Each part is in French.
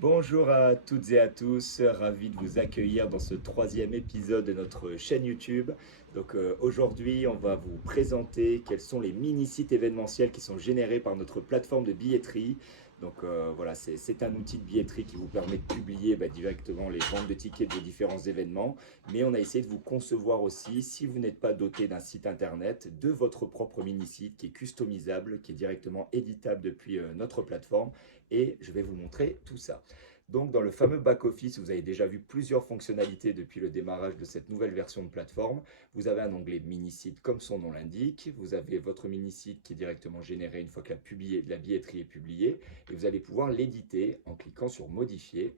Bonjour à toutes et à tous, ravi de vous accueillir dans ce troisième épisode de notre chaîne YouTube. Aujourd'hui, on va vous présenter quels sont les mini-sites événementiels qui sont générés par notre plateforme de billetterie. Voilà, c'est un outil de billetterie qui vous permet de publier directement les ventes de tickets de vos différents événements. Mais on a essayé de vous concevoir aussi, si vous n'êtes pas doté d'un site internet, de votre propre mini-site qui est customisable, qui est directement éditable depuis notre plateforme. Et je vais vous montrer tout ça. Donc, dans le fameux back-office, vous avez déjà vu plusieurs fonctionnalités depuis le démarrage de cette nouvelle version de plateforme. Vous avez un onglet mini-site comme son nom l'indique. Vous avez votre mini-site qui est directement généré une fois que la billetterie est publiée. Et vous allez pouvoir l'éditer en cliquant sur modifier.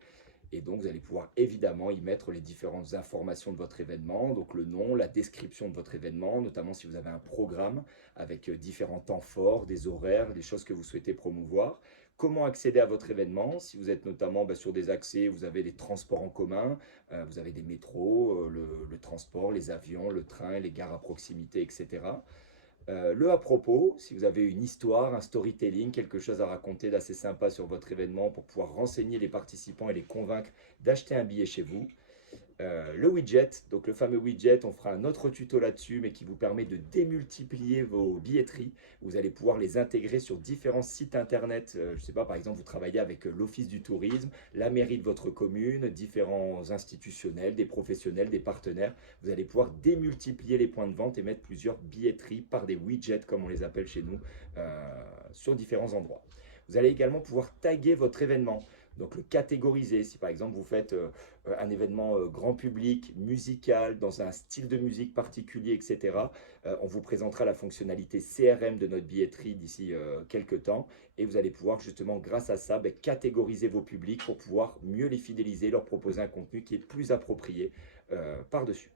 Et donc, vous allez pouvoir évidemment y mettre les différentes informations de votre événement, donc le nom, la description de votre événement, notamment si vous avez un programme avec différents temps forts, des horaires, des choses que vous souhaitez promouvoir. Comment accéder à votre événement? Si vous êtes notamment sur des accès, vous avez des transports en commun, vous avez des métros, le transport, les avions, le train, les gares à proximité, etc. Le à propos, si vous avez une histoire, un storytelling, quelque chose à raconter d'assez sympa sur votre événement pour pouvoir renseigner les participants et les convaincre d'acheter un billet chez vous. Le widget, donc le fameux widget, on fera un autre tuto là-dessus, mais qui vous permet de démultiplier vos billetteries. Vous allez pouvoir les intégrer sur différents sites internet. Je ne sais pas, par exemple, vous travaillez avec l'Office du tourisme, la mairie de votre commune, différents institutionnels, des professionnels, des partenaires. Vous allez pouvoir démultiplier les points de vente et mettre plusieurs billetteries par des widgets, comme on les appelle chez nous, sur différents endroits. Vous allez également pouvoir taguer votre événement. Donc le catégoriser, si par exemple vous faites un événement grand public, musical, dans un style de musique particulier, etc. On vous présentera la fonctionnalité CRM de notre billetterie d'ici quelques temps et vous allez pouvoir justement grâce à ça catégoriser vos publics pour pouvoir mieux les fidéliser, leur proposer un contenu qui est plus approprié par-dessus.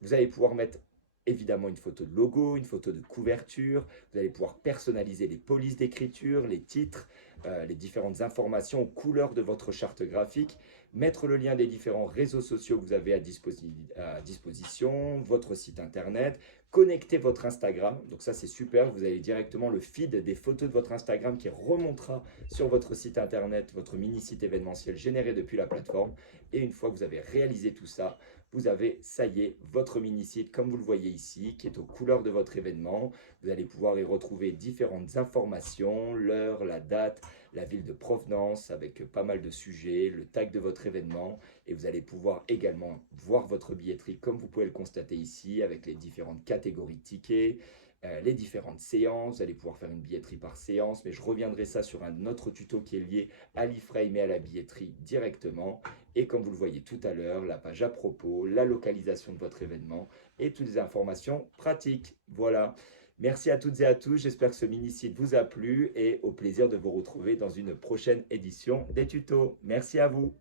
Vous allez pouvoir mettre évidemment une photo de logo, une photo de couverture. Vous allez pouvoir personnaliser les polices d'écriture, les titres, les différentes informations aux couleurs de votre charte graphique, mettre le lien des différents réseaux sociaux que vous avez à disposition, votre site internet, connecter votre Instagram. Donc ça, c'est super. Vous avez directement le feed des photos de votre Instagram qui remontera sur votre site internet, votre mini-site événementiel généré depuis la plateforme. Et une fois que vous avez réalisé tout ça, vous avez, ça y est, votre mini-site comme vous le voyez ici, qui est aux couleurs de votre événement. Vous allez pouvoir y retrouver différentes informations, l'heure, la date, la ville de provenance avec pas mal de sujets, le tag de votre événement. Et vous allez pouvoir également voir votre billetterie comme vous pouvez le constater ici avec les différentes catégories de tickets, les différentes séances. Vous allez pouvoir faire une billetterie par séance, mais je reviendrai ça sur un autre tuto qui est lié à l'e-frame et à la billetterie directement. Et comme vous le voyez tout à l'heure, la page à propos, la localisation de votre événement et toutes les informations pratiques. Voilà. Merci à toutes et à tous. J'espère que ce mini-site vous a plu et au plaisir de vous retrouver dans une prochaine édition des tutos. Merci à vous.